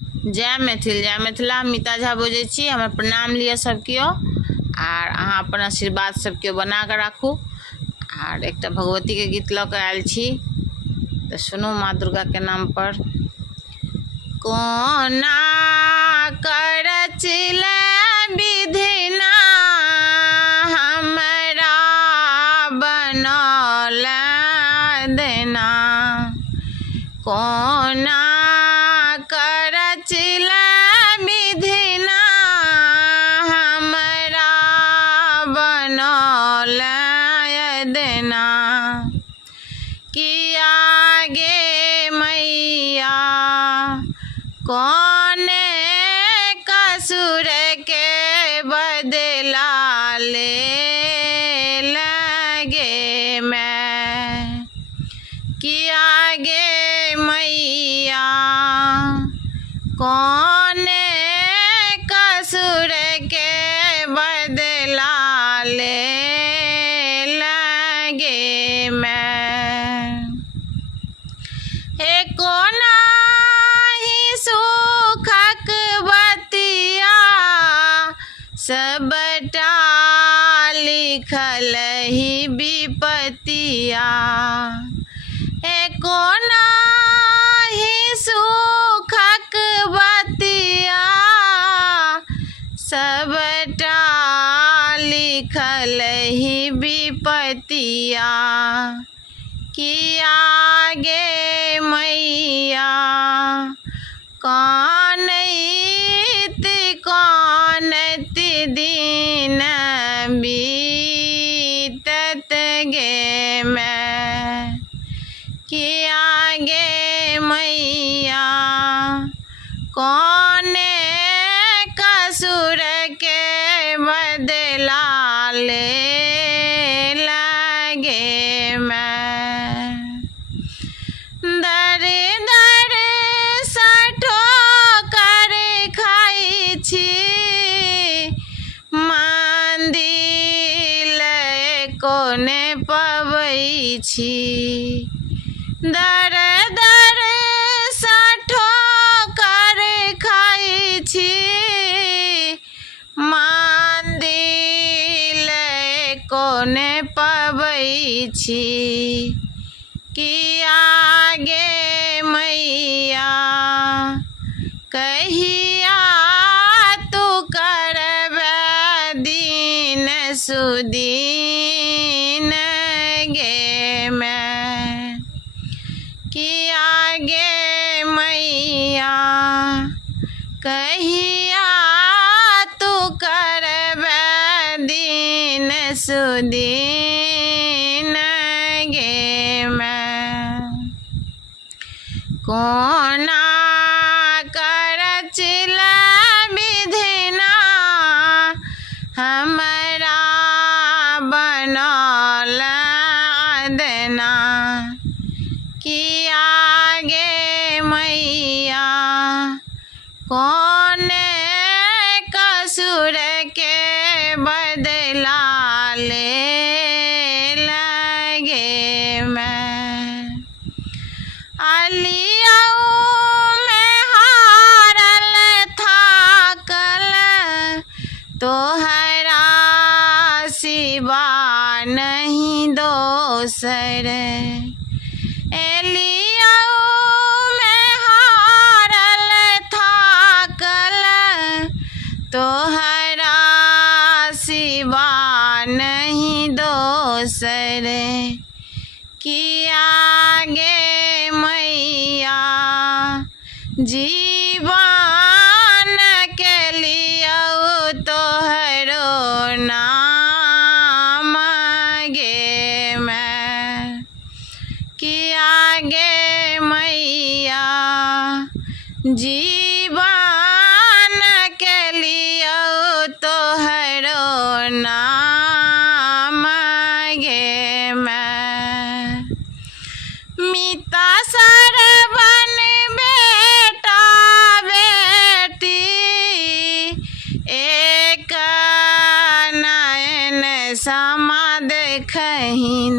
जय मैथिल जय मिथिला। मीता झा बजै छी। हमर प्रणाम लिअ सब कियो आर अहाँ अपन आशीर्वाद सब कियो बना कऽ राखू। आर एकटा भगवती के गीत लऽ कऽ आयल छी तऽ सुनू माँ दुर्गा के नाम पर। कोना करचिल विधिना हमरा बनल देना, कोना करचिल विधिना हमरा बनल देना, किया गे मैया कौने कसूर के बदला ले लगे मैं, किया गे मैया कौने कसूर के बदला ले लगे मैं। हे कोना ही सुखक बतिया सबटा लिखल ही विपतिया, हे कोना ही सुखक बतिया सबटा लिखल ही विपतिया, किया गे मैया कौनत दिन बीतत गे मैं, किया गे मैया कौने कसूर के बदला ले लगे मैं। दर दर सठो कर खाई छी मंदिल कोने पबै छी, दर दर सठो कर खाई छी मंदिल कोने पबै छी, किया गे मैया कहिया तू करबे दिन सुदीन गे मैं, किया गे मैया कहिया तू करबे दिन सुदीन गे मैं। कोना करचिल विधिना हमरा बनल देना, किया गे मैया कौने कसूर के बदला ले लगे मैं। अलियाऊ में हारल थाकल तोहरा सिवा नहीं दोसर, एलियाऊ में हारल थाकल तोहरा सिवा नहीं दोसर, किया गे मैया जीवन के लियो तोहरो नाम गे मैं, किया गे मैया जीवन के लियो तोहरो नाम गे मैं। मीता सरवन बेटा बेटी एक नयन समा देखहि